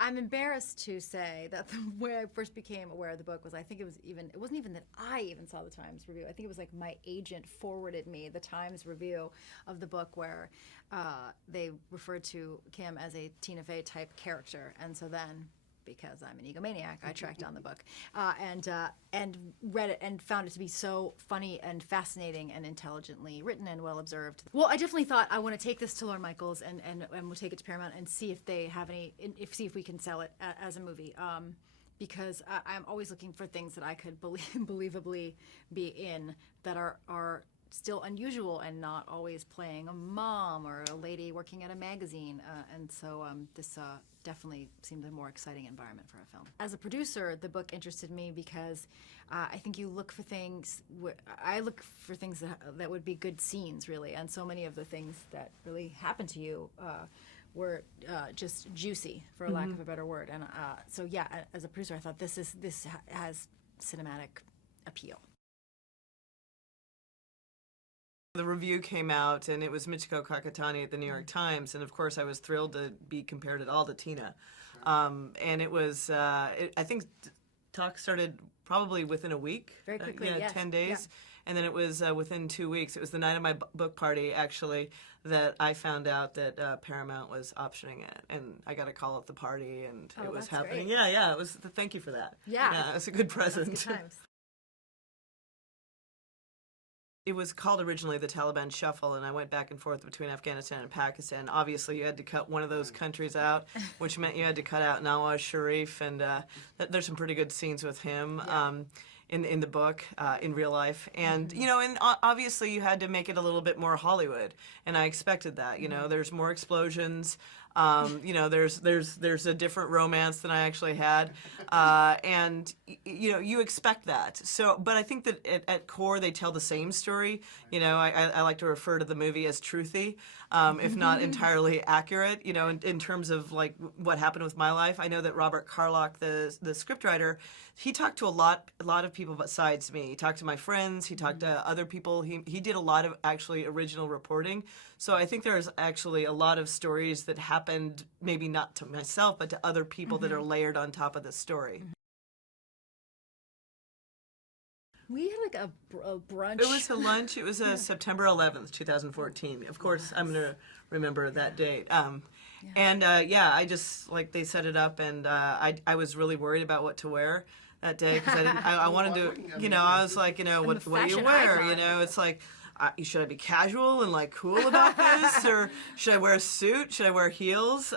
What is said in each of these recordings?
I'm embarrassed to say that the way I first became aware of the book was, I think it wasn't even that I even saw the Times review. I think it was like my agent forwarded me the Times review of the book where they referred to Kim as a Tina Fey type character. And so then, because I'm an egomaniac, I tracked down the book and read it and found it to be so funny and fascinating and intelligently written and well observed. Well, I definitely thought I want to take this to Lorne Michaels and we'll take it to Paramount and see if they have see if we can sell it as a movie. Because I'm always looking for things that I could believably be in that are still unusual and not always playing a mom or a lady working at a magazine. And so this definitely seemed a more exciting environment for a film. As a producer, the book interested me because I think you look for things, I look for things that would be good scenes, really. And so many of the things that really happened to you were just juicy, for lack of a better word. And so yeah, as a producer, I thought this has cinematic appeal. The review came out, and it was Michiko Kakutani at the New York Times, and of course I was thrilled to be compared at all to Tina. And it was, I think talk started probably within a week. Very quickly, yeah, yes. 10 days. Yeah. And then it was within 2 weeks. It was the night of my book party, actually, that I found out that Paramount was optioning it. And I got a call at the party, and it was happening. Great. Yeah, it was. Thank you for that. Yeah. It was a good present. That's good times. It was called originally the Taliban Shuffle, and I went back and forth between Afghanistan and Pakistan. Obviously, you had to cut one of those countries out, which meant you had to cut out Nawaz Sharif, and there's some pretty good scenes with him in the book, in real life. And, you know, and obviously you had to make it a little bit more Hollywood, and I expected that. You know, there's more explosions. You know, there's a different romance than I actually had, and you know, you expect that. So, but I think that at core they tell the same story. You know, I like to refer to the movie as truthy, if not entirely accurate. You know, in terms of like what happened with my life. I know that Robert Carlock, the scriptwriter, he talked to a lot of people besides me. He talked to my friends. He talked to other people. He did a lot of actually original reporting. So I think there's actually a lot of stories that happened, maybe not to myself, but to other people that are layered on top of the story. We had like a brunch. It was a lunch. It was September 11th, 2014. Of course, I'm going to remember that date. And yeah, I just, like, they set it up, and I was really worried about what to wear that day, because I wanted to, you know, I was like, you know, what do you wear? You know, it's like, should I be casual and like cool about this, or should I wear a suit? Should I wear heels?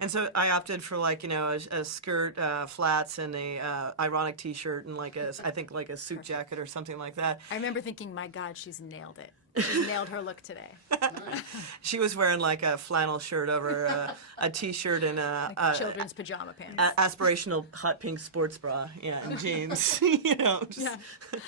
And so I opted for, like, you know, a skirt, flats, and a ironic T-shirt, and like I think like a suit jacket or something like that. I remember thinking, my God, she's nailed it. She's nailed her look today. She was wearing like a flannel shirt over a T-shirt and a children's pajama pants. Aspirational hot pink sports bra, yeah, and jeans. You know, just, Yeah.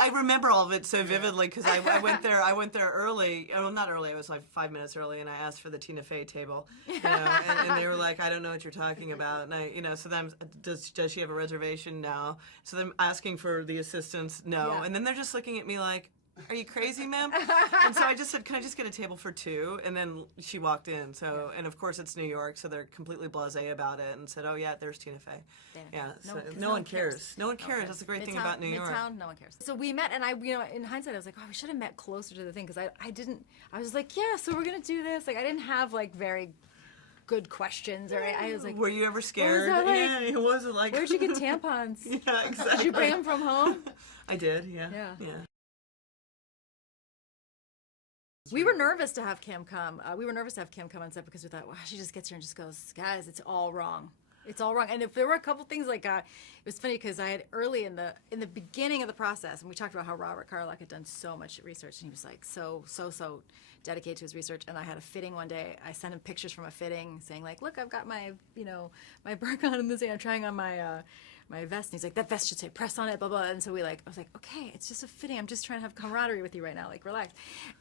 I remember all of it so vividly because I went there. I went there early. Well, not early. I was like 5 minutes early, and I asked for the Tina Fey table. You know, and they were like, "I don't know what you're talking about." And I, you know, so then does she have a reservation? No. So then asking for the assistants? No. Yeah. And then they're just looking at me like, "Are you crazy, ma'am?" And so I just said, "Can I just get a table for two?" And then she walked in. So, and of course it's New York, so they're completely blasé about it, and said, "Oh yeah, there's Tina Fey." Yeah. So no one cares. No one cares. That's the great thing about New York. Midtown, no one cares. So we met, and I, you know, in hindsight, I was like, "Oh, we should have met closer to the thing," because I didn't. I was like, "Yeah, so we're gonna do this." Like, I didn't have like very good questions, or I was like, "Were you ever scared?" What was that like? Yeah, it was like. Where'd you get tampons? Yeah, exactly. Did you bring them from home? I did. Yeah. Yeah. We were nervous to have Kim come. On set because we thought, wow, she just gets here and just goes, guys, it's all wrong. It's all wrong. And if there were a couple things like, it was funny because I had early in the beginning of the process, and we talked about how Robert Carlock had done so much research, and he was like so dedicated to his research. And I had a fitting one day. I sent him pictures from a fitting saying like, look, I've got my, you know, my burqa on this day. I'm trying on my vest, and he's like, that vest should say press on it, blah, blah. And so I was like, okay, it's just a fitting. I'm just trying to have camaraderie with you right now, like, relax.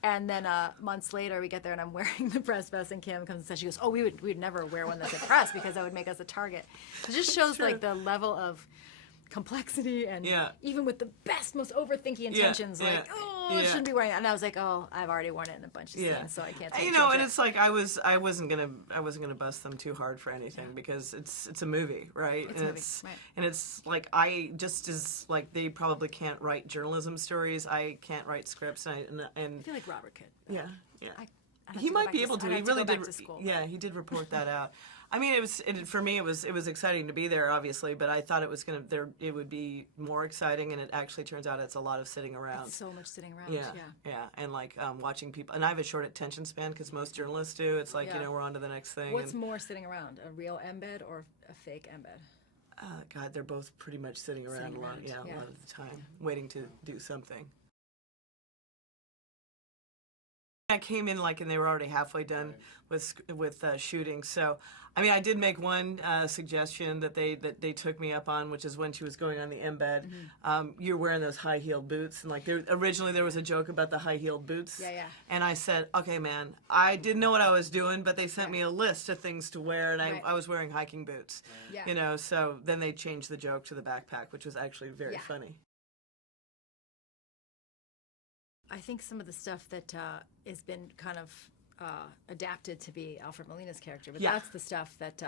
And then months later, we get there, and I'm wearing the press vest, and Kim comes and says, she goes, oh, we would never wear one that said press because that would make us a target. It just shows, like, the level of complexity, and even with the best, most overthinking intentions, like, oh, I shouldn't be wearing it. And I was like, oh, I've already worn it in a bunch of scenes, so I can't. You know, and it's like I wasn't gonna bust them too hard for anything because it's a movie, right? And it's like I just as like they probably can't write journalism stories. I can't write scripts, and I feel like Robert could. Yeah. He might be able to. He really did. School, yeah, he did report that out. I mean, for me. It was exciting to be there, obviously, but I thought it would be more exciting, and it actually turns out it's a lot of sitting around. It's so much sitting around. Yeah, and like watching people. And I have a short attention span because most journalists do. It's like we're on to the next thing. What's more sitting around, a real embed or a fake embed? God, they're both pretty much sitting around a lot of the time, waiting to do something. I came in and they were already halfway done with shooting. So, I mean, I did make one suggestion that they took me up on, which is when she was going on the embed. You're wearing those high-heeled boots, and originally there was a joke about the high-heeled boots. Yeah. And I said, okay, man, I didn't know what I was doing, but they sent me a list of things to wear, and I was wearing hiking boots. Yeah. You know, so then they changed the joke to the backpack, which was actually very funny. I think some of the stuff that has been kind of adapted to be Alfred Molina's character, but that's the stuff that.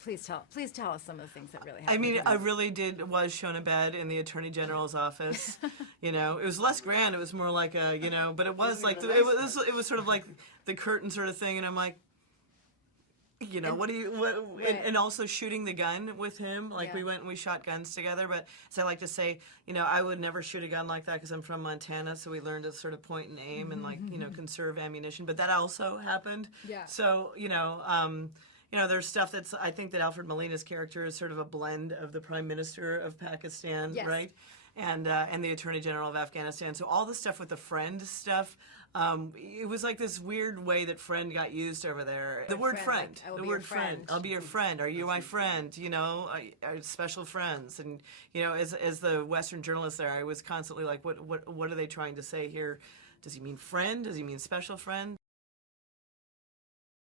Please tell us some of the things that really happened. I mean, I really was shown a bed in the Attorney General's office. You know, it was less grand. It was more like but it was like it was sort of like the curtain sort of thing, and I'm like. You know, and also shooting the gun with him. Like we went and we shot guns together. But as I like to say, you know, I would never shoot a gun like that because I'm from Montana. So we learned to sort of point and aim and conserve ammunition. But that also happened. Yeah. So, there's stuff I think that Alfred Molina's character is sort of a blend of the Prime Minister of Pakistan, right? And the Attorney General of Afghanistan. So all the stuff with the friend stuff, it was like this weird way that friend got used over there. The word friend. The word friend. I'll be your friend. Are you my friend? You know, special friends. And, you know, as the Western journalist there, I was constantly like, what are they trying to say here? Does he mean friend? Does he mean special friend?